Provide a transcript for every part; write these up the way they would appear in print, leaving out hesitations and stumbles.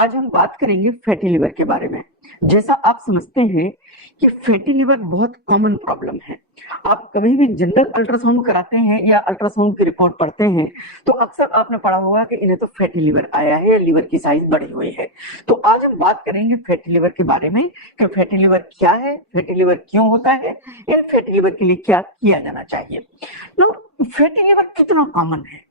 आज हम बात करेंगे फैटी लिवर के बारे में। जैसा आप समझते हैं कि फैटी लिवर बहुत कॉमन प्रॉब्लम है। आप कभी भी जनरल अल्ट्रासाउंड कराते हैं या अल्ट्रासाउंड की रिपोर्ट पढ़ते हैं तो अक्सर आपने पढ़ा होगा कि इन्हें तो फैटी लिवर आया है, लिवर की साइज बढ़ी हुई है। तो आज हम बात करेंगे फैटी लिवर के बारे में कि फैटी लिवर क्या है, फैटी लिवर क्यों होता है, इन फैटी लिवर के लिए क्या किया जाना चाहिए। तो फैटी लिवर कितना कॉमन है?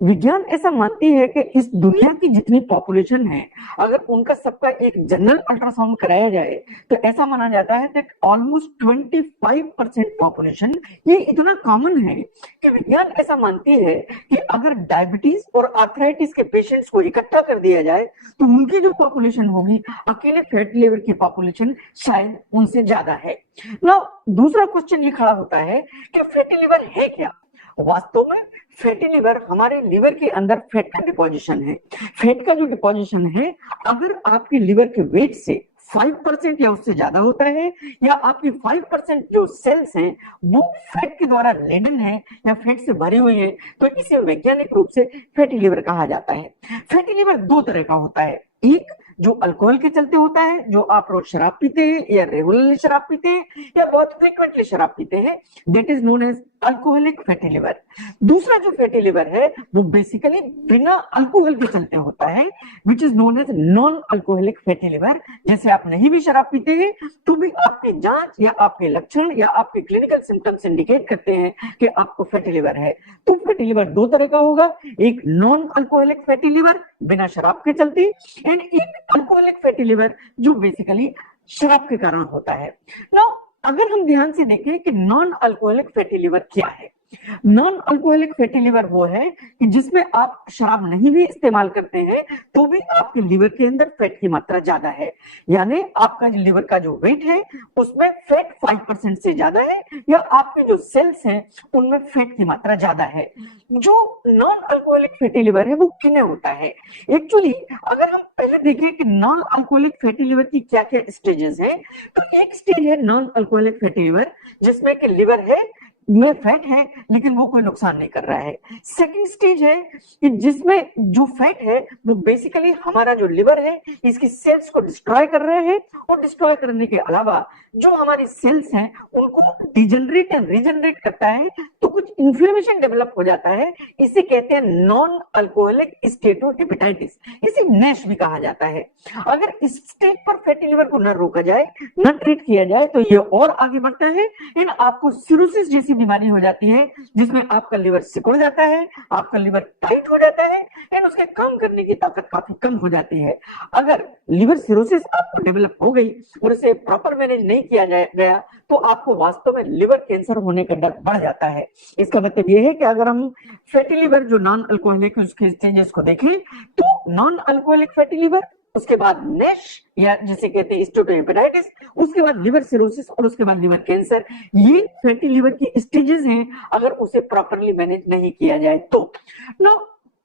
विज्ञान ऐसा मानती है कि इस दुनिया की जितनी पॉपुलेशन है, अगर उनका सबका एक जनरल अल्ट्रासाउंड कराया जाए तो ऐसा माना जाता है कि ऑलमोस्ट 25% पॉपुलेशन, ये इतना कॉमन है कि विज्ञान ऐसा मानती है कि अगर डायबिटीज और आर्थराइटिस के पेशेंट्स को इकट्ठा कर दिया जाए तो उनकी जो पॉपुलेशन होगी, अकेले फैटी लिवर की पॉपुलेशन शायद उनसे ज्यादा है ना। दूसरा क्वेश्चन ये खड़ा होता है कि फैटी लिवर है क्या? वास्तव में फैटी लिवर हमारे लिवर के अंदर फैट का डिपोजिशन है। फैट का जो डिपोजिशन है, अगर आपके लिवर के वेट से 5% या उससे ज्यादा होता है, या आपकी 5% जो सेल्स हैं वो फैट के द्वारा लेडन है या फैट से भरी हुई है, तो इसे वैज्ञानिक रूप से फैटी लिवर कहा जाता है। फैटी लिवर दो तरह का होता है, एक जो अल्कोहल के चलते होता है, जो आप रोज शराब पीते हैं या रेगुलरली शराब पीते हैं या बहुत फ्रीक्वेंटली शराब पीते हैं, that is known as alcoholic fatty liver. दूसरा जो फैटी लिवर है वो बेसिकली बिना अल्कोहल के चलते होता है, which is known as non alcoholic fatty liver. जैसे आप नहीं भी शराब पीते हैं तो भी आपकी जांच या आपके लक्षण या आपके क्लिनिकल सिम्टम्स इंडिकेट करते हैं कि आपको फैटी लिवर है। तो फैटी लिवर दो तरह का होगा, एक नॉन अल्कोहलिक फैटी लिवर बिना शराब के चलती, एंड एक अल्कोहलिक फैटी लिवर जो बेसिकली शराब के कारण होता है। नाउ अगर हम ध्यान से देखें कि नॉन अल्कोहलिक फैटी लिवर क्या है, नॉन अल्कोहलिक फैटी लिवर वो है कि जिसमें आप शराब नहीं भी इस्तेमाल करते हैं तो भी आपके लिवर के अंदर फैट की मात्रा ज्यादा है, यानी आपका लिवर का जो वेट है उसमें फैट 5% से ज्यादा है, या आपके जो सेल्स हैं उनमें फैट की मात्रा ज्यादा है। जो नॉन अल्कोहलिक फैटी लिवर है वो किन्हें होता है? एक्चुअली अगर हम पहले देखें कि नॉन अल्कोहलिक फैटी लिवर की क्या क्या स्टेजेस हैं, तो एक स्टेज है नॉन अल्कोहलिक फैटी लिवर जिसमें कि लिवर है में फैट है लेकिन वो कोई नुकसान नहीं कर रहा है। सेकंड स्टेज है कि जिसमें जो फैट है वो बेसिकली हमारा जो लिवर है इसकी सेल्स को डिस्ट्रॉय कर रहे हैं, और डिस्ट्रॉय करने के अलावा जो हमारी सेल्स हैं उनको डिजनरेट एंड रीजनरेट करता है, तो कुछ इन्फ्लेमेशन डेवलप हो जाता है। इसे कहते हैं नॉन अल्कोहलिक स्टेटोहेपेटाइटिस, इसे नैश भी कहा जाता है। अगर इस स्टेज पर फैटी लिवर को न रोका जाए, न ट्रीट किया जाए, तो ये और आगे बढ़ता है एंड आपको सिरोसिस जैसी बीमारी हो जाती है जिसमें आपका लिवर सिकुड़ जाता है, आपका लिवर टाइट हो जाता है एंड उसके काम करने की ताकत काफी कम हो जाती है। अगर लिवर सिरोसिस आपको डेवलप हो गई और इसे प्रॉपर मैनेज नहीं किया गया तो आपको वास्तव में लिवर कैंसर होने का डर बढ़ जाता है। इसका मतलब यह है कि अगर हम फैटी लिवर जो नॉन अल्कोहलिक उसके स्टेजेस को देखें, तो नॉन अल्कोहलिक फैटी लिवर, उसके बाद नैश या जिसे कहते हैं स्टेटोहेपेटाइटिस, उसके बाद लिवर सिरोसिस और उसके बाद लिवर कैंसर, ये फैटी लिवर की स्टेजेस हैं अगर उसे प्रॉपरली मैनेज नहीं किया जाए तो। नो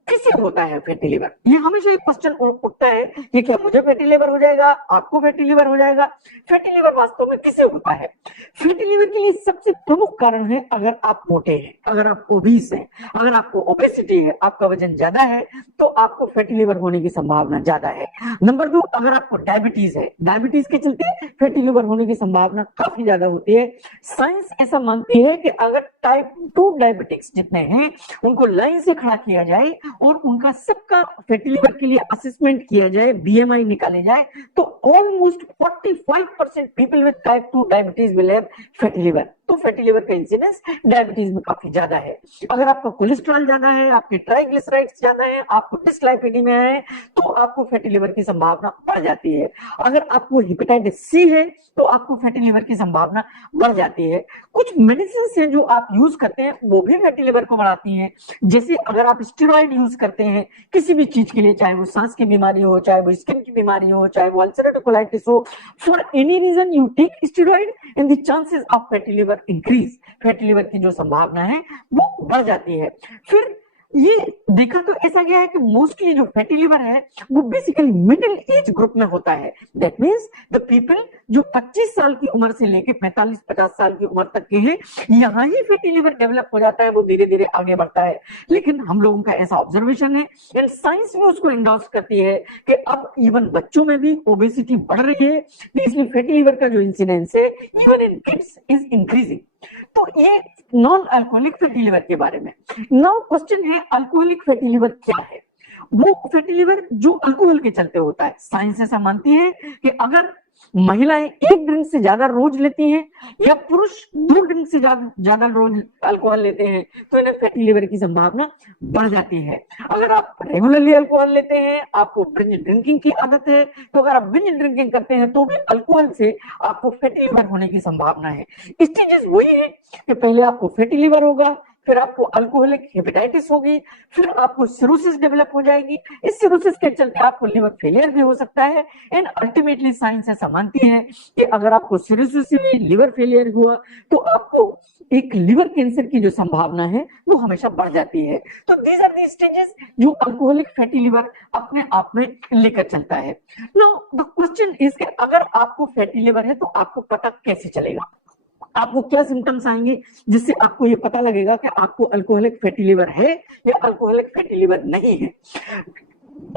किसे होता है फैटी लिवर? ये हमेशा एक क्वेश्चन उठता है कि क्या मुझे फैटी लिवर हो जाएगा, आपको फैटी लिवर हो जाएगा? फैटी लिवर वास्तव में किसे होता है? फैटी लिवर के लिए सबसे प्रमुख कारण है अगर आप मोटे हैं, अगर आप ओबीस हैं, अगर आपको ओबेसिटी है, आपका वजन ज्यादा है, तो आपको फैटी लिवर होने की संभावना ज्यादा है। नंबर 2, अगर आपको डायबिटीज है, डायबिटीज के चलते फैटी लिवर होने की संभावना काफी ज्यादा होती है। साइंस ऐसा मानती है कि अगर टाइप 2 डायबिटिक्स जितने हैं उनको लाइन से खड़ा किया जाए और उनका सबका फैटी लिवर के लिए असेसमेंट किया जाए, बीएमआई निकाले जाए, तो almost 45% people with type 2 diabetes will have fatty liver. तो फैटी लिवर का इंसिडेंस डायबिटीज में काफी ज्यादा है। अगर आपका कोलेस्ट्रॉल ज्यादा है, आपके ट्राइग्लिसराइड्स ज्यादा है, आपको डिसलाइपिडीमिया है, तो आपको फैटी लिवर की संभावना बढ़ जाती है। अगर आपको हेपेटाइटिस सी है तो आपको फैटी लिवर की संभावना बढ़ जाती है। कुछ मेडिसिन हैं जो आप यूज करते हैं वो भी फैटी लिवर को बढ़ाती हैं। जैसे अगर आप स्टेरॉइड यूज करते हैं किसी भी चीज के लिए, चाहे वो सांस की बीमारी हो, चाहे वो स्किन की बीमारी हो, चाहे वो अल्सरेटिव कोलाइटिस हो, for any reason you take steroid and the chances of fatty liver increase, fatty liver की जो संभावना है वो बढ़ जाती है। फिर ये देखा तो ऐसा गया है कि मोस्टली जो फैटी लिवर है वो बेसिकली मिडिल एज ग्रुप में होता है। दैट मीन्स द पीपल जो 25 साल की उम्र से लेके 45-50 साल की उम्र तक के हैं, यहाँ ही फैटी लिवर डेवलप हो जाता है, वो धीरे धीरे आगे बढ़ता है। लेकिन हम लोगों का ऐसा ऑब्जर्वेशन है, एंड साइंस भी उसको इंडोर्स करती है कि अब इवन बच्चों में भी ओबेसिटी बढ़ रही है, इसलिए फैटी लिवर का जो इंसिडेंस है even in kids is increasing. तो ये नॉन अल्कोहलिक फैटी लिवर के बारे में। नाउ क्वेश्चन है अल्कोहलिक फैटी लिवर क्या है? वो फैटी लिवर जो अल्कोहल के चलते होता है। साइंस ऐसा मानती है कि अगर महिलाएं 1 ड्रिंक से ज्यादा रोज लेती हैं या पुरुष 2 ड्रिंक से ज्यादा रोज अल्कोहल लेते हैं तो इन्हें फैटी लिवर की संभावना बढ़ जाती है। अगर आप रेगुलरली अल्कोहल लेते हैं, आपको बिंज ड्रिंकिंग की आदत है, तो अगर आप बिंज ड्रिंकिंग करते हैं तो भी अल्कोहल से आपको फैटी लिवर होने की संभावना है। स्टेजेस वही है कि पहले आपको फैटी लिवर होगा, फिर आपको अल्कोहलिक हेपेटाइटिस होगी, फिर आपको सिरोसिस डेवलप हो जाएगी, इस सिरोसिस के चलते आपको लिवर फेलियर भी हो सकता है। एंड अल्टीमेटली साइंस ऐसा मानती है कि अगर आपको सिरोसिस से लिवर फेलियर हुआ तो आपको एक लिवर कैंसर की जो संभावना है वो हमेशा बढ़ जाती है। तो दीज आर दी स्टेजेस जो अल्कोहलिक फैटी लिवर अपने आप में लेकर चलता है। नाउ द क्वेश्चन इज कि अगर आपको फैटी लिवर है तो आपको पता कैसे चलेगा? आपको क्या सिम्टम्स आएंगे जिससे आपको ये पता लगेगा कि आपको अल्कोहलिक फैटी लिवर है या अल्कोहलिक फैटी लिवर नहीं है?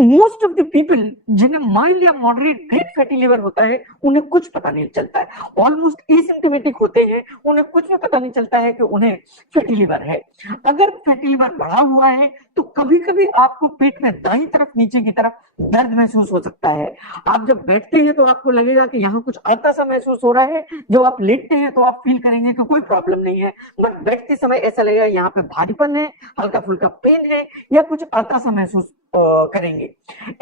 मोस्ट ऑफ द पीपल जिन्हें माइल्ड या मॉडरेट ग्रेड फैटी लिवर होता है उन्हें कुछ पता नहीं चलता है, ऑलमोस्ट एसिम्प्टोमेटिक होते हैं, उन्हें कुछ भी पता नहीं चलता है कि उन्हें फैटी लिवर है। अगर फैटी लिवर बढ़ा हुआ है तो कभी कभी आपको पेट में दाईं तरफ नीचे की तरफ दर्द महसूस हो सकता है। आप जब बैठते हैं तो आपको लगेगा कि यहाँ कुछ आता सा महसूस हो रहा है, जब आप लेटते हैं तो आप फील करेंगे कि कोई प्रॉब्लम नहीं है, बट बैठते समय ऐसा लगेगा यहाँ पे भारीपन है, हल्का फुल्का पेन है या कुछ आता सा महसूस करेंगे।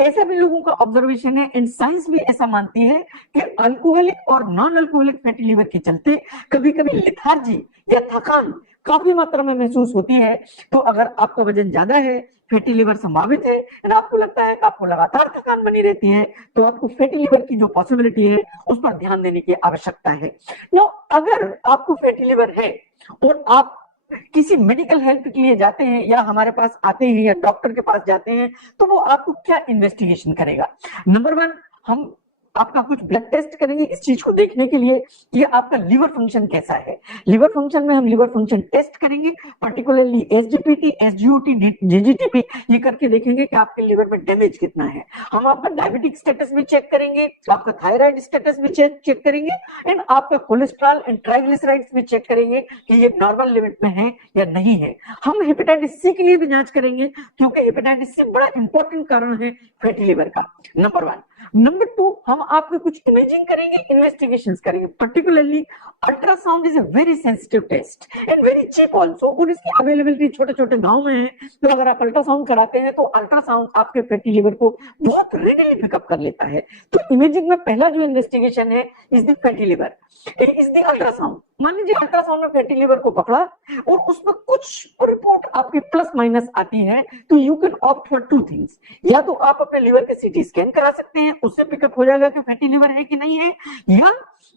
ऐसा भी लोगों का ऑब्जर्वेशन है, एंड साइंस भी ऐसा मानती है कि अल्कोहलिक और नॉन अल्कोहलिक फैटी लिवर के चलते कभी कभी लेथार्जी या थकान काफी मात्रा में महसूस होती है। तो अगर आपका वजन ज्यादा है, फैटी लिवर संभावित है, और आपको लगता है कि आपको लगातार थकान बनी रहती है, तो आपको फैटी लिवर की जो पॉसिबिलिटी है उस पर ध्यान देने की आवश्यकता है। नो, अगर आपको फैटी लिवर है और आप किसी मेडिकल हेल्प के लिए जाते हैं या हमारे पास आते हैं या डॉक्टर के पास जाते हैं, तो वो आपको क्या इन्वेस्टिगेशन करेगा? नंबर 1, हम आपका कुछ ब्लड टेस्ट करेंगे इस चीज को देखने के लिए कि आपका लिवर फंक्शन कैसा है। लिवर फंक्शन में हम लिवर फंक्शन टेस्ट करेंगे, पर्टिकुलरली एसजीपीटी, एसजीओटी, जीजीटीपी, ये करके देखेंगे कि आपके लिवर में डैमेज कितना है। हम आपका डायबिटिक स्टेटस भी चेक करेंगे, आपका थायराइड स्टेटस भी चेक करेंगे, एंड आपका कोलेस्ट्रॉल एंड ट्राइग्लिसराइड्स भी चेक करेंगे कि ये नॉर्मल लिमिट में है या नहीं है। हम हेपेटाइटिस सी के लिए भी जांच करेंगे क्योंकि हेपेटाइटिस सी बड़ा इंपॉर्टेंट कारण है फैटी लिवर का, नंबर 1। नंबर 2, हम आपके कुछ इमेजिंग करेंगे, इन्वेस्टिगेशंस करेंगे, particularly ultrasound is a very sensitive test and very cheap also, और इसकी अवेलेबिलिटी छोटे छोटे गांव में है। तो अगर आप अल्ट्रासाउंड कराते हैं तो अल्ट्रासाउंड आपके फैटी लिवर को बहुत रेडिली पिकअप कर लेता है। तो इमेजिंग में पहला जो इन्वेस्टिगेशन है is the fatty liver, is the ultrasound. मान लीजिए अल्ट्रासाउंड में फैटी लिवर को पकड़ा और उसमें कुछ रिपोर्ट आपकी प्लस माइनस आती है, तो you can opt for 2 things. या तो आप अपने लिवर के सीटी स्कैन करा सकते हैं, उससे पिकअप हो जाएगा कि फैटी लिवर है कि नहीं है, या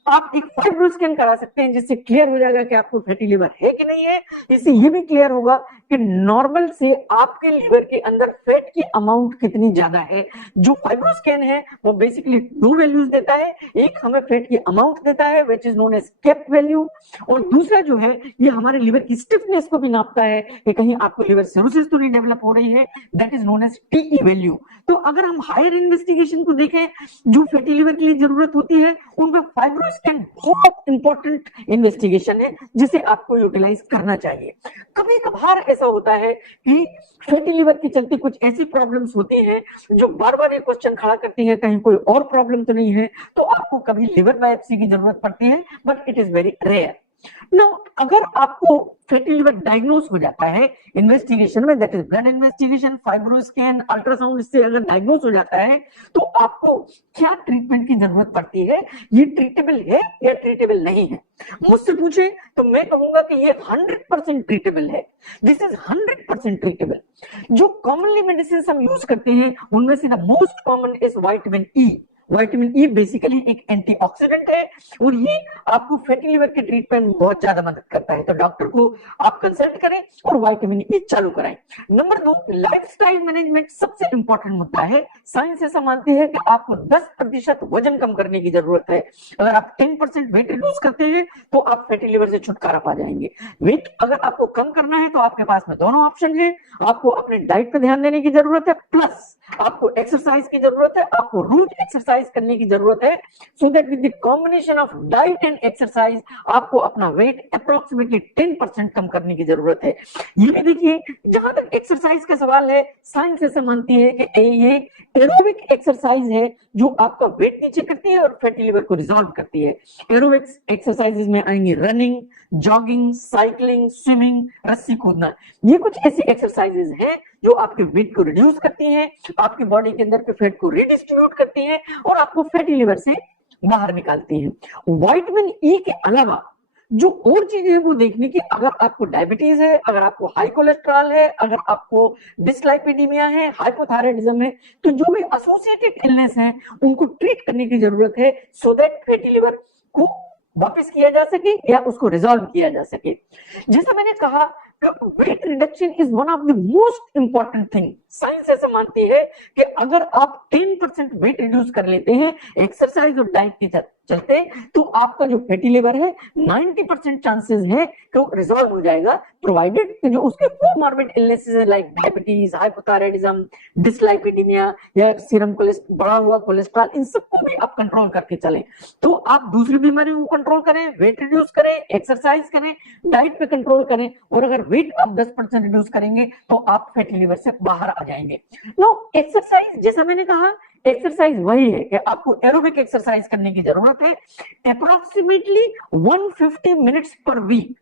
आप एक फाइब्रो स्कैन करा सकते हैं जिससे क्लियर हो जाएगा कि आपको फैटी लिवर है कि नहीं है। इससे ये भी क्लियर होगा कि नॉर्मल से आपके लिवर के अंदर फैट की अमाउंट कितनी ज्यादा है। जो फाइब्रो स्कैन है वो बेसिकली 2 वैल्यूज देता है, एक हमें फैट की अमाउंट देता है which is known as CAP value, और दूसरा जो है ये हमारे लिवर की स्टिफनेस को भी नापता है कि कहीं आपको लिवर सिरोसिस तो नहीं डेवलप हो रही है, that is known as TE value. तो अगर हम हायर इन्वेस्टिगेशन को देखें जो फैटी लिवर के लिए जरूरत होती है, उनमें फाइब्रो स्कैन बहुत इंपॉर्टेंट इन्वेस्टिगेशन है जिसे आपको यूटिलाइज करना चाहिए। कभी कभार ऐसा होता है कि फैटी लिवर के चलते कुछ ऐसी प्रॉब्लम्स होती हैं जो बार बार ये क्वेश्चन खड़ा करती है कहीं कोई और प्रॉब्लम तो नहीं है, तो आपको कभी लिवर बायोप्सी की जरूरत पड़ती है, but it is very rare. No, अगर आपको फैटी लिवर डायग्नोस हो जाता है इन्वेस्टिगेशन में, that is blood investigation, fibro scan, ultrasound, इससे अगर डायग्नोस हो जाता है तो आपको क्या ट्रीटमेंट की जरूरत पड़ती है, ये ट्रीटेबल है या ट्रीटेबल नहीं है? मुझसे पूछे तो मैं कहूंगा कि ये 100% ट्रीटेबल है। This is 100% treatable. जो कॉमनली मेडिसिन हम यूज करते हैं उनमें से the most common is vitamin E, vitamin E basically एक एंटीऑक्सीडेंट है और ये आपको फैटी लिवर के ट्रीटमेंट में बहुत ज्यादा मदद करता है। तो डॉक्टर को आप कंसल्ट करें और विटामिन ई चालू कराएं। नंबर 2, लाइफस्टाइल मैनेजमेंट सबसे इंपॉर्टेंट मुद्दा है। साइंस ऐसा मानती है कि आपको 10% वजन कम करने की जरूरत है। अगर आप 10% वेट रिड्यूस करते हैं तो आप फैटी लिवर से छुटकारा पा जाएंगे। वेट अगर आपको कम करना है तो आपके पास में दोनों ऑप्शन है। आपको अपने डाइट पे ध्यान देने की जरूरत है, प्लस आपको एक्सरसाइज की जरूरत है। आपको रोज एक्सरसाइज करने की जरूरत है, so that with the combination of diet and exercise आपको अपना वेट अप्रोक्सीमेटली 10% कम करने की जरूरत है। ये भी देखिए, जहां तक एक्सरसाइज का सवाल है, साइंस ऐसा मानती है कि ये एरोबिक एक्सरसाइज है जो आपका वेट नीचे करती है और फैटी लिवर को रिजॉल्व करती है। एरोबिक एक्सरसाइजेज में आएंगे रनिंग, जॉगिंग, साइकिलिंग, स्विमिंग, रस्सी कूदना। ये कुछ ऐसी एक्सरसाइजेज हैं जो आपके वेट को रिड्यूस करती हैं, आपकी बॉडी के अंदर के फैट को रिडिस्ट्रीब्यूट करती हैं और आपको फैटी लिवर से बाहर निकालती हैं। विटामिन ई के अलावा जो और चीजें हैं वो देखने की, अगर आपको डायबिटीज है, अगर आपको हाई कोलेस्ट्रॉल है, अगर आपको डिसलाइपिडीमिया है, हाइपोथायराइडिज्म है, तो जो भी एसोसिएटेड इलनेस है उनको ट्रीट करने की जरूरत है, सो दैट फैटी लिवर को वापस किया जा सके या उसको रिजॉल्व किया जा सके। जैसा मैंने कहा, weight reduction is one of the most important thing. Science ऐसा मानती है कि अगर आप 10% वेट रिड्यूस कर लेते हैं एक्सरसाइज और डाइट के चलते, तो आपका जो फैटी लिवर है 90% चांसेस है कि वो रिजॉल्व हो जाएगा, प्रोवाइडेड कि जो उसके कोमॉर्बिड इलनेसेस है लाइक डायबिटीज, हाइपोथायराइडिज्म, डिसलाइपिडीमिया या सीरम कोलेस्ट्रॉल, बढ़ा हुआ कोलेस्ट्रॉल, इन सबको भी आप कंट्रोल करके चलें। तो आप दूसरी बीमारियों को कंट्रोल करें, वेट रिड्यूस करें, एक्सरसाइज करें, डाइट पे कंट्रोल करें, और अगर वेट आप 10% रिड्यूस करेंगे तो आप फैटी लिवर से बाहर आ जाएंगे। नो एक्सरसाइज, जैसा मैंने कहा, एक्सरसाइज वही है कि आपको एरोबिक एक्सरसाइज करने की जरूरत है, approximately 150 minutes per week,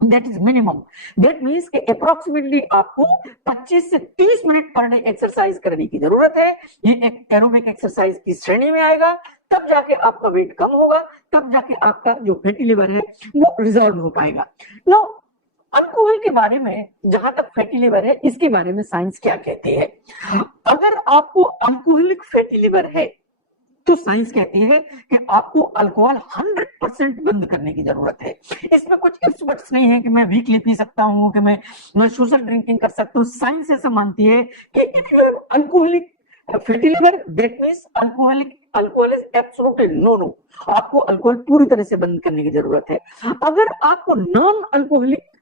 that is minimum. That means कि अप्रोक्सीमेटली आपको 25 से 30 मिनट पर डे एक्सरसाइज करने की जरूरत है। ये एक एरोबिक एक्सरसाइज की श्रेणी में आएगा, तब जाके आपका वेट कम होगा, तब जाके आपका जो फैटी लिवर है वो रिजॉल्व हो पाएगा। नो अल्कोहल के बारे में, जहां तक फैटी लिवर है, इसके बारे में साइंस क्या कहती है? अगर आपको अल्कोहलिक फैटी लिवर है तो साइंस कहती है कि आपको अल्कोहल 100% बंद करने की जरूरत है। इसमें कुछ इफ्स बट्स नहीं है कि मैं वीकली पी सकता हूं, कि मैं सोशल ड्रिंकिंग कर सकता हूं। साइंस ऐसा मानती है कि if you have alcoholic fatty liver, that means alcohol is absolutely no. आपको अल्कोहल पूरी तरह से बंद करने की जरूरत है। अगर आपको नॉन अल्कोहलिक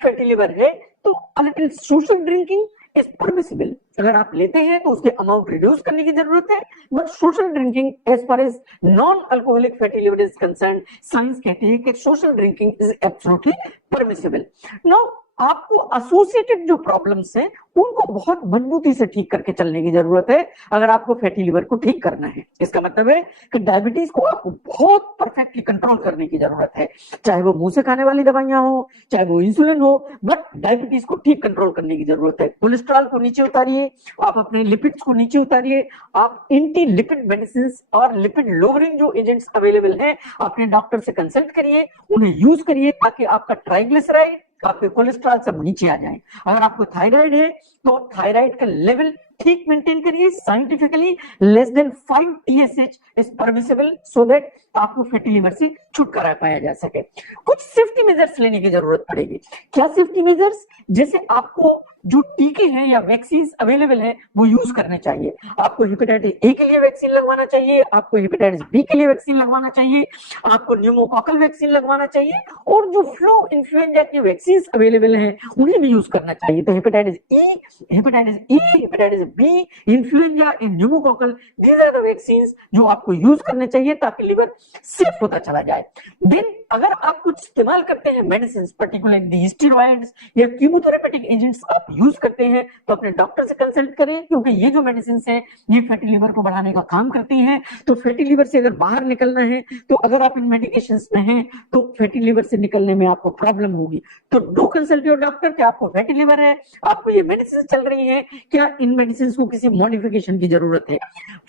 फैटी लिवर है तो a little social drinking is permissible. अगर आप लेते हैं तो उसके अमाउंट रिड्यूस करने की जरूरत है, but social drinking as far as non alcoholic fatty liver is concern, science कहती है कि social drinking is absolutely permissible. Now आपको एसोसिएटेड जो प्रॉब्लम्स हैं उनको बहुत मजबूती से ठीक करके चलने की जरूरत है अगर आपको फैटी लिवर को ठीक करना है। इसका मतलब है कि डायबिटीज को आपको बहुत परफेक्टली कंट्रोल करने की जरूरत है, चाहे वो मुंह से खाने वाली दवाइयां हो, चाहे वो इंसुलिन हो, बट डायबिटीज को ठीक कंट्रोल करने की जरूरत है। कोलेस्ट्रॉल को नीचे उतारिए, आप अपने लिपिड्स को नीचे उतारिए, आप एंटी लिपिड मेडिसिन और लिपिड लोअरिंग जो एजेंट्स अवेलेबल हैं अपने डॉक्टर से कंसल्ट करिए, उन्हें यूज करिए, ताकि आपका ट्राइग्लिसराइड, आपके कोलेस्ट्रॉल सब नीचे आ जाए। अगर आपको थायराइड है तो थायराइड का लेवल ठीक मेंटेन करिए। Scientifically less than 5 TSH is permissible, so that आपको फैटी लिवर से छुटकारा पाया जा सके। कुछ सेफ्टी मेजर्स लेने की जरूरत पड़ेगी। क्या सेफ्टी मेजर्स? जैसे आपको जो टीके हैं या वैक्सीन अवेलेबल है वो यूज करने चाहिए। आपको हेपेटाइटिस ए के लिए वैक्सीन लगवाना चाहिए, आपको हेपेटाइटिस बी के लिए वैक्सीन लगवाना चाहिए, आपको न्यूमोकॉकल वैक्सीन लगवाना चाहिए, और जो फ्लू इन्फ्लुएंजा की वैक्सीन अवेलेबल हैं उन्हें भी यूज करना चाहिए। तो hepatitis E, hepatitis B, influenza and pneumococcal, these are the vaccine जो आपको यूज करने चाहिए ताकि लिवर सेफ होता चला जाए। देन अगर आप कुछ इस्तेमाल करते हैं मेडिसिन, पर्टिकुलरली स्टेरॉइड्स या कीमोथेरेपेटिक एजेंट्स आप यूज करते हैं, तो अपने डॉक्टर से कंसल्ट करें, क्योंकि ये जो मेडिसिन हैं ये फैटी लिवर को बढ़ाने का काम करती हैं। तो फैटी लिवर से अगर बाहर निकलना है, तो अगर आप इन मेडिकेशंस में हैं तो फैटी लिवर से निकलने में आपको प्रॉब्लम होगी। तो डू कंसल्ट योर डॉक्टर कि आपको फैटी लिवर है, आपको ये मेडिसिन चल रही है, क्या इन मेडिसिन को किसी मॉडिफिकेशन की जरूरत है।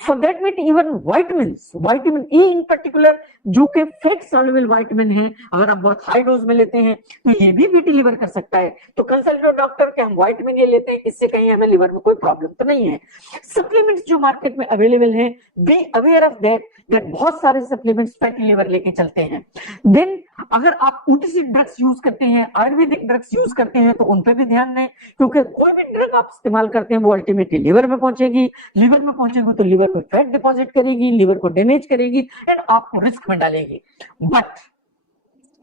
For that meat even vitamin A in particular, जो कि फैट सॉल्युबल विटामिन है, अगर आप बहुत हाई डोज में लेते हैं तो ये भी फैटी लिवर कर सकता है। तो कंसल्ट योर डॉक्टर कि हम वाइटामिन ए लेते हैं, इससे कहीं हमें लिवर में कोई प्रॉब्लम तो नहीं है। सप्लीमेंट्स जो मार्केट में अवेलेबल हैं, बी अवेयर ऑफ दैट बहुत सारे सप्लीमेंट्स फैटी लिवर लेके चलते हैं। देन अगर आप ओटीसी ड्रग्स यूज करते हैं, आयुर्वेदिक ड्रग्स यूज करते हैं, तो उन पे भी ध्यान दें, क्योंकि कोई भी ड्रग आप इस्तेमाल करते हैं वो अल्टीमेटली लिवर में पहुंचेगी, लिवर में पहुंचेगी तो लिवर में फैट डिपॉजिट करेगी, लिवर को डैमेज करेगी एंड आपको रिस्क में डालेगी। बट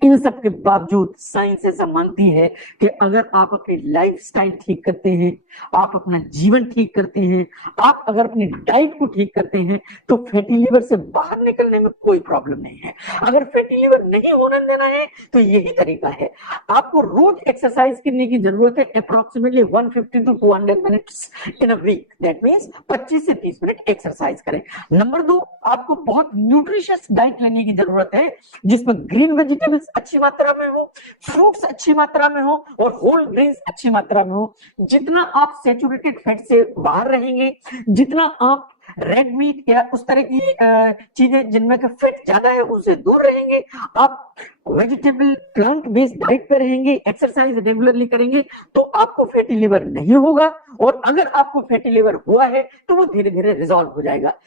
इन सब के बावजूद साइंस ऐसा मानती है कि अगर आप अपनी लाइफस्टाइल ठीक करते हैं, आप अपना जीवन ठीक करते हैं, आप अगर अपनी डाइट को ठीक करते हैं, तो फैटी लिवर से बाहर निकलने में कोई प्रॉब्लम नहीं है। अगर फैटी लिवर नहीं होने देना है तो यही तरीका है। आपको रोज एक्सरसाइज करने की जरूरत है, approximately 150 to 200 minutes in a week, that means 25 से 30 मिनट एक्सरसाइज करें। नंबर 2, आपको बहुत न्यूट्रिशियस डाइट लेने की जरूरत है, जिसमें ग्रीन वेजिटेबल्स अच्छी मात्रा में हो, फ्रूट्स अच्छी मात्रा में हो और होल ग्रेन्स अच्छी मात्रा में हो। जितना आप सैचुरेटेड फैट से बाहर रहेंगे, जितना आप रेड मीट या उस तरह की चीजें जिनमें का फैट ज्यादा है उनसे दूर रहेंगे, आप वेजिटेबल प्लांट बेस्ड डाइट पे रहेंगे, एक्सरसाइज रेगुलरली करेंगे, तो आपको फैटी लिवर नहीं होगा। और अगर आपको फैटी लिवर हुआ है तो वो धीरे धीरे रिजॉल्व हो जाएगा।